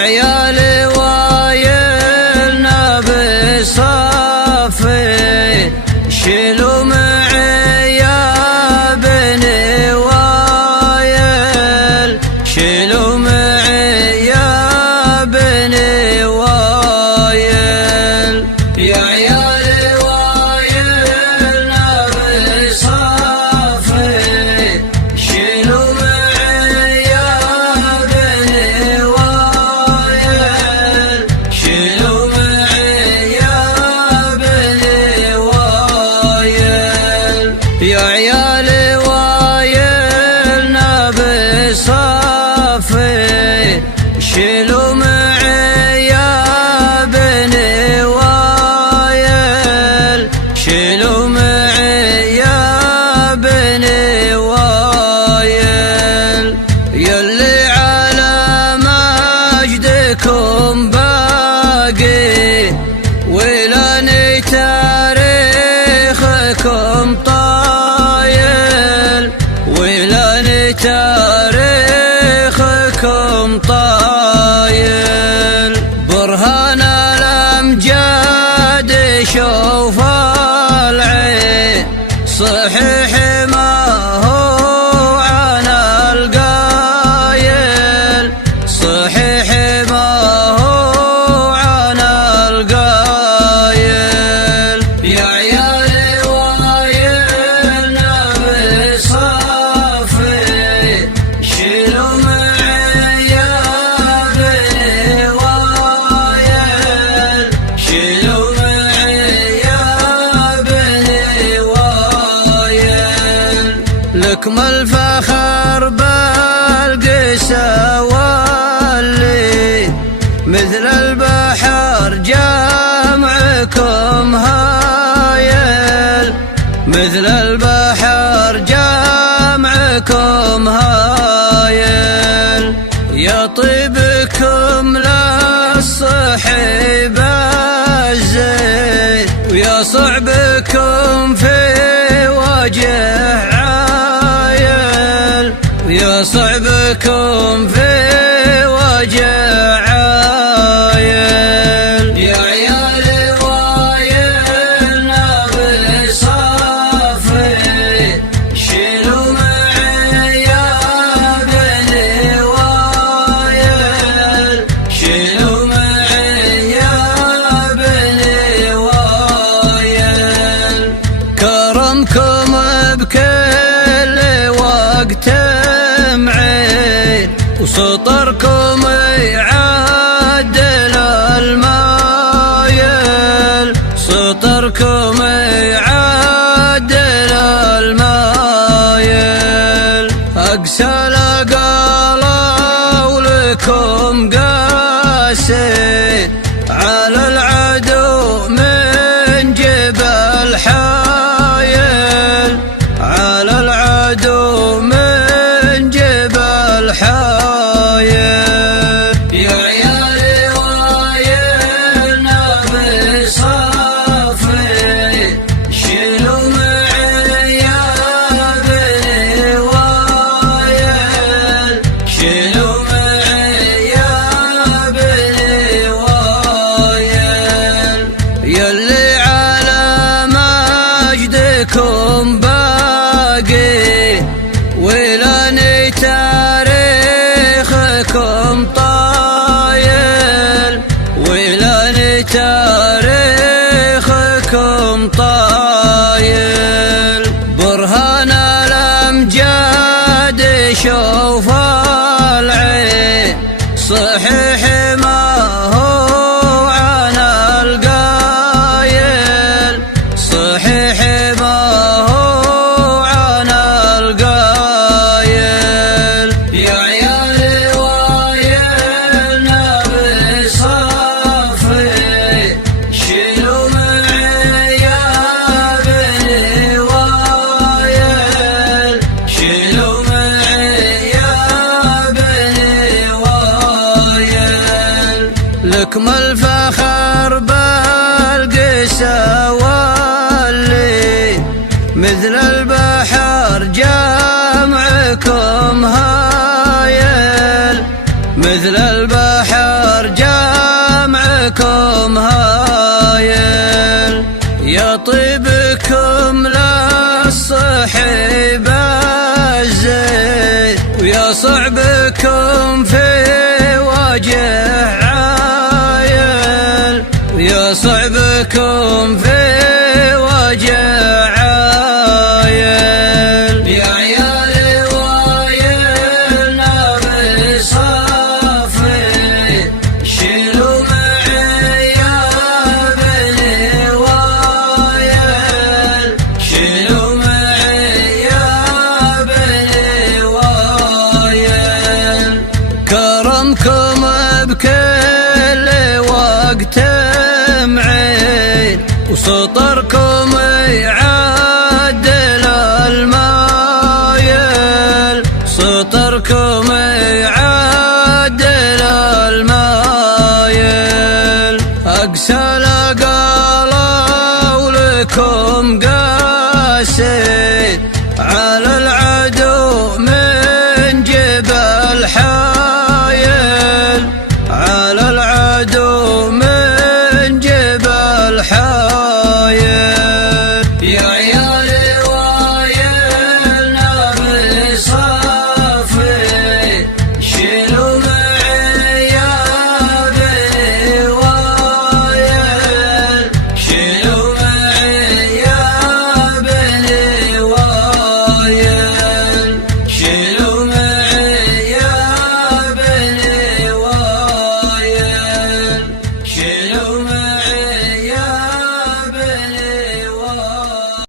عيالي وايلنا بصافي شيلوا معي يا بني وايل، شيلوا معي يا بني وايل. يا عيالي وايلنا بصافي شيلوا معي يا بني وايل، شيلوا معي يا بني وايل. يا عيالي وايلنا بصافي شيلوا معي يا بني وايل، شيلوا معي يا بني وايل. يلي على مجدكم باقي ولاني تاريخكم طايل، ولاني تاريخكم طايل. برهان الأمجاد شوف العين صحيح ما هو عن القايل، صحيح ما هو عن القايل. يا عيالي وايلنا بصافي شيلوا معي يا بني وايل، شيلوا معي يا بني وايل. لكم الفخر بالقسا واللي مثل البحر جمعكم هايل، مثل البحر جمعكم هايل. يا طيبكم للصحيب الزين ويا صعبكم في وجه عايل، ويا صعبكم في وجه عايل. يا عيالي وايلنا بصافي شيلوا معي يا بني وايل، شيلوا معي يا بني وايل. كرمكم بكل وقت معين وسطركم يعدل المايل، سطركم يعدل المايل. أقسى لقالوا لكم قاسين على العدو من جبل حايل، على العدو من جبل حايل. يا عيالي وايلنا بصافي شيلوا معي يا بني وايل، شيلوا معي يا بني وايل. يلي على مجدكم باقي ولاني تاريخكم طايل، ولاني تاريخكم طايل. برهان الأمجاد شوف العين صحيح ما هو عن القايل، صحيح ما هو عن القايل. يا عيالي وايلنا بصافي شيلوا معي يا بني وايل، شيلوا معي يا بني وايل. لكم الفخر بالقسا واللي مثل البحر جمعكم هايل، مثل البحر طيبكم للصحيب الزين، ويا صعبكم في وجه عايل، ويا صعبكم في وجه عايل. يا عيالي وايلنا بصافي، شيلوا معي يا بني وايل، شيلوا معي يا بني وايل. كرمكم بكل وقت معين، وسطركم يعدل المايل، سطركم يعدل المايل. أقسى لقالوا لكم قاسين، على العدو من جبل حايل،